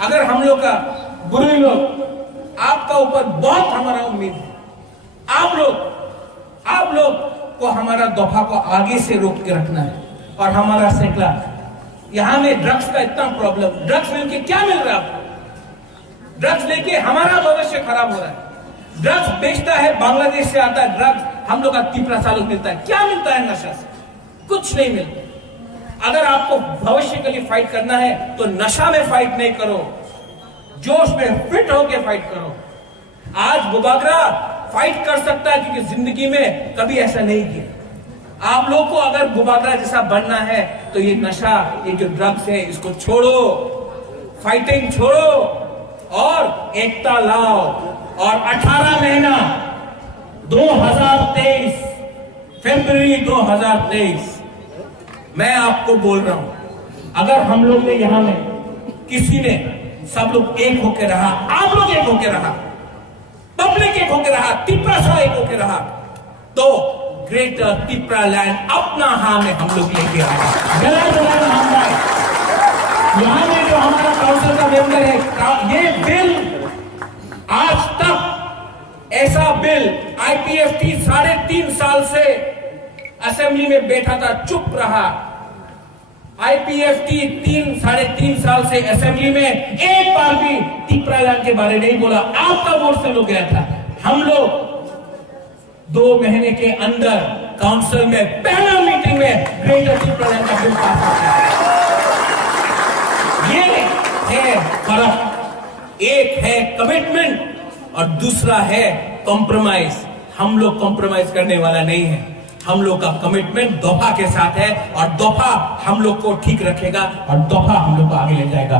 अगर हम लोग का गुरु लोग आपका ऊपर बहुत हमारा उम्मीद है, आप लोग को हमारा दफा को आगे से रोक के रखना है। और हमारा सैकड़ा यहां में ड्रग्स का इतना प्रॉब्लम, ड्रग्स मिलके क्या मिल रहा है? ड्रग्स लेके हमारा भविष्य खराब हो रहा है। ड्रग्स बेचता है, बांग्लादेश से आता है ड्रग्स, हम लोग का 3 साल मिलता है। क्या मिलता है नशा से? कुछ नहीं मिलता। अगर आपको भविष्य के लिए फाइट करना है तो नशा में फाइट नहीं करो, जोश में फिट होके फाइट करो। आज बुबागरा फाइट कर सकता है क्योंकि जिंदगी में कभी ऐसा नहीं किया। आप लोग को अगर बुबागरा जैसा बनना है तो ये नशा, ये जो ड्रग्स है, इसको छोड़ो, फाइटिंग छोड़ो और एकता लाओ। और 18 महीना 2023 फरवरी 2023 मैं आपको बोल रहा हूं, अगर हम लोग ने यहां में किसी ने, सब लोग एक होके रहा, आप लोग एक होके रहा, पब्लिक एक होके रहा, तिपरा सा एक होके रहा, तो ग्रेटर तिपरा लैंड अपना हाथ में हम लोग लेके आए। यहां में जो हमारा काउंसिल का मेंबर है, ये बिल आज तक ऐसा बिल आईपीएफटी 3.5 साल से असेंबली में बैठा था, चुप रहा। आईपीएफटी 3-3.5 साल से असेंबली में एक बार भी तिपरा लैंड के बारे नहीं बोला। आपका वोट से लोग गया था। हम लोग 2 महीने के अंदर काउंसिल में पहला मीटिंग में ग्रेटर तिपरा लैंड का बिल पास हो गया। ये है फर्क। एक है कमिटमेंट और दूसरा है कॉम्प्रोमाइज। हम लोग कॉम्प्रोमाइज करने वाला नहीं है। हम लोग का कमिटमेंट दफा के साथ है और दफा हम लोग को ठीक रखेगा और दफा हम लोग को आगे ले जाएगा।